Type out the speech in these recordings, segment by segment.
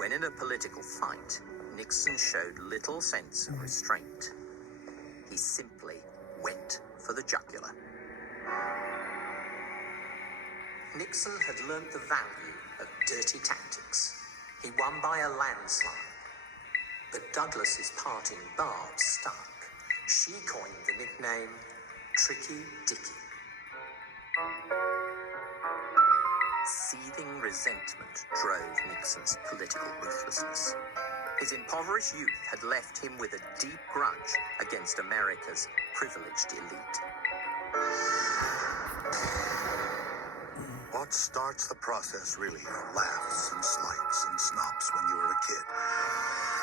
when in a political fight, Nixon showed little sense of restraint. He simply went for the jugular. Nixon had learnt the value of dirty tactics. He won by a landslide. But Douglas's parting barb stuck. She coined the nickname Tricky Dicky. Seething resentment drove Nixon's political ruthlessness. His impoverished youth had left him with a deep grudge against America's privileged elite. What starts the process really are laughs and slights and snobs when you were a kid.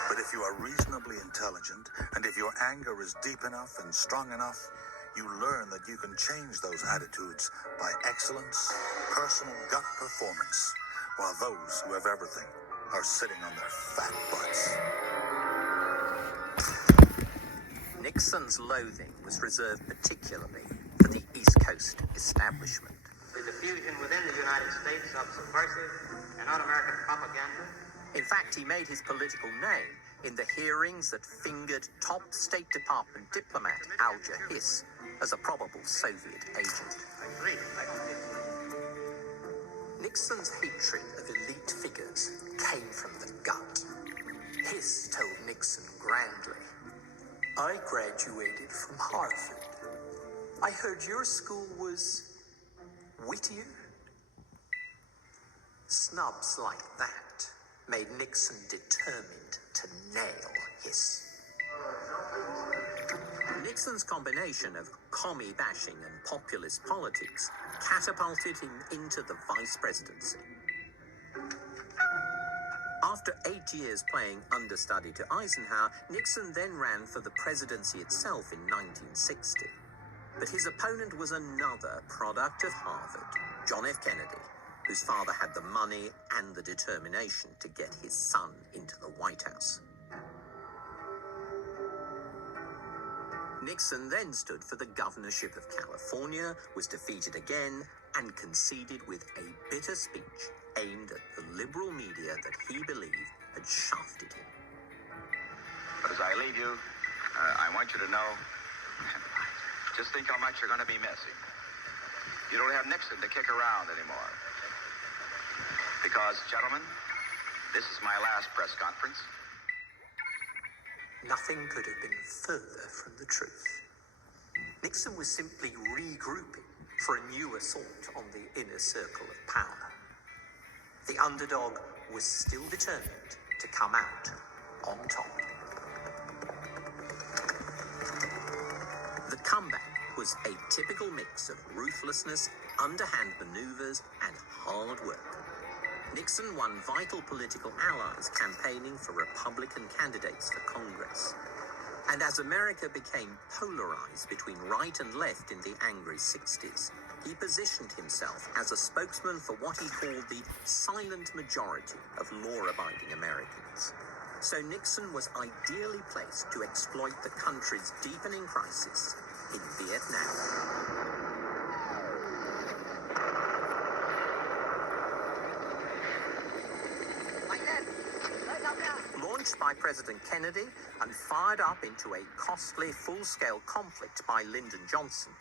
But if you are reasonably intelligent, and if your anger is deep enough and strong enough, you learn that you can change those attitudes by excellence, personal gut performance, while those who have everything are sitting on their fat butts. Nixon's loathing was reserved particularly for the East Coast establishment. The diffusion within the United States of subversive and un-American propaganda. In fact, he made his political name in the hearings that fingered top State Department diplomat Alger Hiss as a probable Soviet agent. Nixon's hatred of elite figures came from the gut. Hiss told Nixon grandly, "I graduated from Harvard. I heard your school was Whittier." Snubs like that made Nixon determined to nail Hiss. Nixon's combination of commie bashing and populist politics catapulted him into the vice presidency. After 8 years playing understudy to Eisenhower, Nixon then ran for the presidency itself in 1960. But his opponent was another product of Harvard, John F. Kennedy, whose father had the money and the determination to get his son into the White House. Nixon then stood for the governorship of California, was defeated again, and conceded with a bitter speech aimed at the liberal media that he believed had shafted him. But as I leave you, I want you to know, just think how much you're going to be missing. You don't have Nixon to kick around anymore. Because, gentlemen, this is my last press conference. Nothing could have been further from the truth. Nixon was simply regrouping for a new assault on the inner circle of power. The underdog was still determined to come out on top. The comeback was a typical mix of ruthlessness, underhand maneuvers, and hard work. Nixon won vital political allies campaigning for Republican candidates for Congress. And as America became polarized between right and left in the angry 60s, he positioned himself as a spokesman for what he called the silent majority of law-abiding Americans. So Nixon was ideally placed to exploit the country's deepening crisis in Vietnam. Launched by President Kennedy and fired up into a costly full-scale conflict by Lyndon Johnson,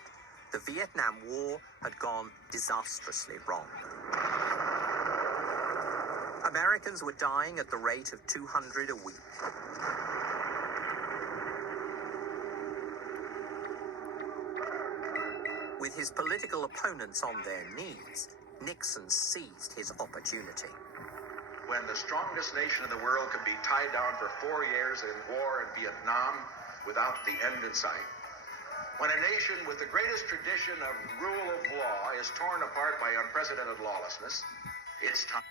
the Vietnam War had gone disastrously wrong. Americans were dying at the rate of 200 a week. With his political opponents on their knees, Nixon seized his opportunity. When the strongest nation in the world could be tied down for 4 years in war in Vietnam without the end in sight. When a nation with the greatest tradition of rule of law is torn apart by unprecedented lawlessness, it's time.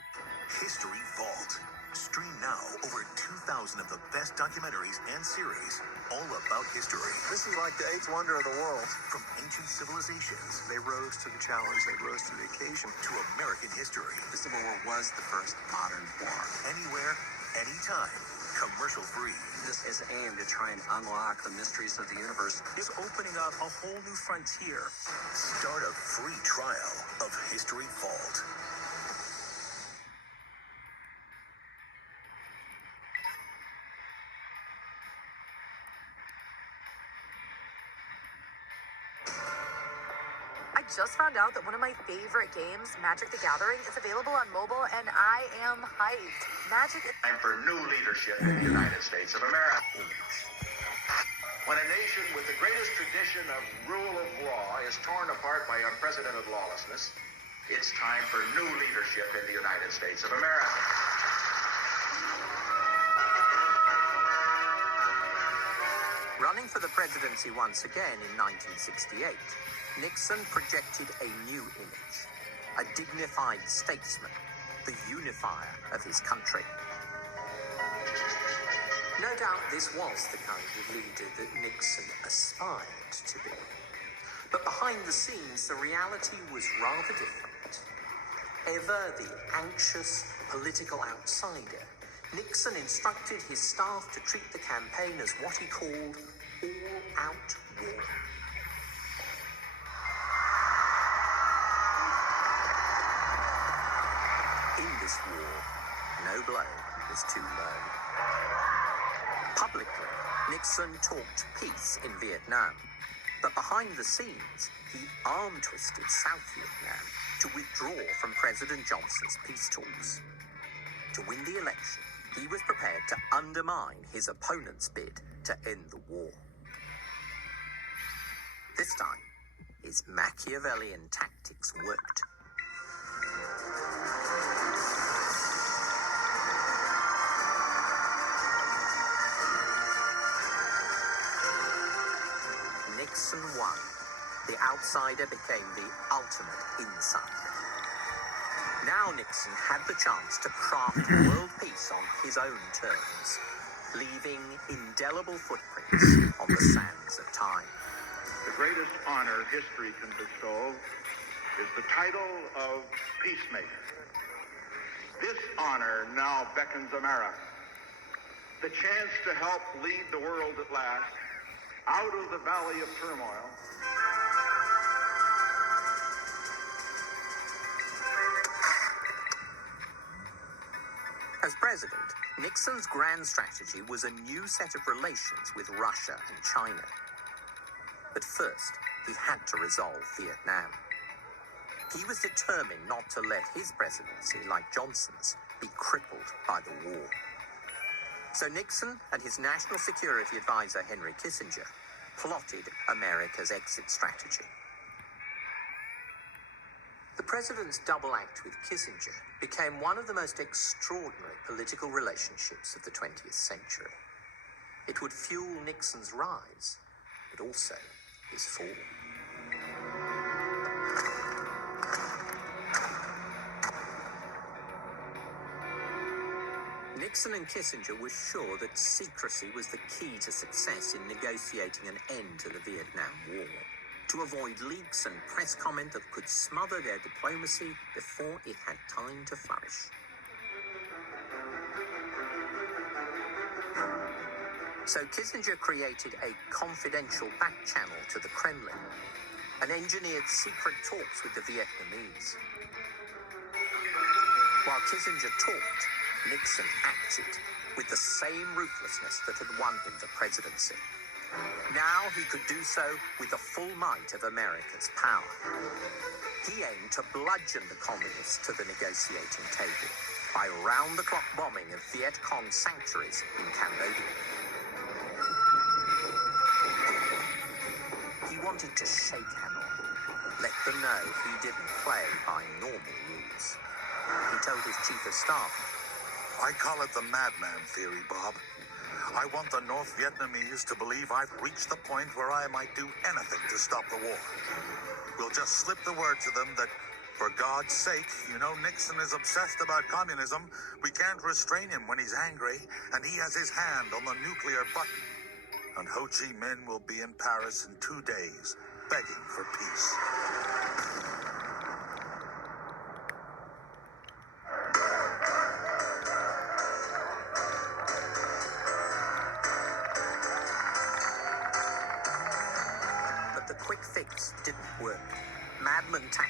History Vault. Stream now over 2,000 of the best documentaries and series all about history. This is like the eighth wonder of the world. From ancient civilizations They rose to the challenge. They rose to the occasion. to American history. The Civil War was the first modern war. Anywhere, anytime. Commercial free. This is aimed to try and unlock the mysteries of the universe. It's opening up a whole new frontier. Start a free trial of History Vault. just found out that one of my favorite games, Magic the Gathering, is available on mobile, and I am hyped. Magic is Time for new leadership in the United States of America. When a nation with the greatest tradition of rule of law is torn apart by unprecedented lawlessness, it's time for new leadership in the United States of America. Running for the presidency once again in 1968, Nixon projected a new image, a dignified statesman, the unifier of his country. No doubt this was the kind of leader that Nixon aspired to be. But behind the scenes, the reality was rather different. Ever the anxious political outsider, Nixon instructed his staff to treat the campaign as what he called all-out war. In this war, no blow was too low. Publicly, Nixon talked peace in Vietnam, but behind the scenes, he arm-twisted South Vietnam to withdraw from President Johnson's peace talks. To win the election, he was prepared to undermine his opponent's bid to end the war. This time, his Machiavellian tactics worked. Nixon won. The outsider became the ultimate insider. Now Nixon had the chance to craft world peace on his own terms, leaving indelible footprints on the sands of time. The greatest honor history can bestow is the title of peacemaker. This honor now beckons America the chance to help lead the world at last out of the valley of turmoil. As president, Nixon's grand strategy was a new set of relations with Russia and China. But first, he had to resolve Vietnam. He was determined not to let his presidency, like Johnson's, be crippled by the war. So Nixon and his national security advisor, Henry Kissinger, plotted America's exit strategy. The president's double act with Kissinger became one of the most extraordinary political relationships of the 20th century. It would fuel Nixon's rise, but also his fall. Nixon and Kissinger were sure that secrecy was the key to success in negotiating an end to the Vietnam War, to avoid leaks and press comment that could smother their diplomacy before it had time to flourish. So Kissinger created a confidential back channel to the Kremlin and engineered secret talks with the Vietnamese. While Kissinger talked, Nixon acted with the same ruthlessness that had won him the presidency. Now he could do so with the full might of America's power. He aimed to bludgeon the communists to the negotiating table by round-the-clock bombing of Viet Cong sanctuaries in Cambodia. He wanted to shake Hanoi, let them know he didn't play by normal rules. He told his chief of staff, I call it the madman theory, Bob. I want the North Vietnamese to believe I've reached the point where I might do anything to stop the war. We'll just slip the word to them that, for God's sake, you know Nixon is obsessed about communism. We can't restrain him when he's angry, and he has his hand on the nuclear button. And Ho Chi Minh will be in Paris in 2 days, begging for peace. but the quick fix didn't work. Madman tactics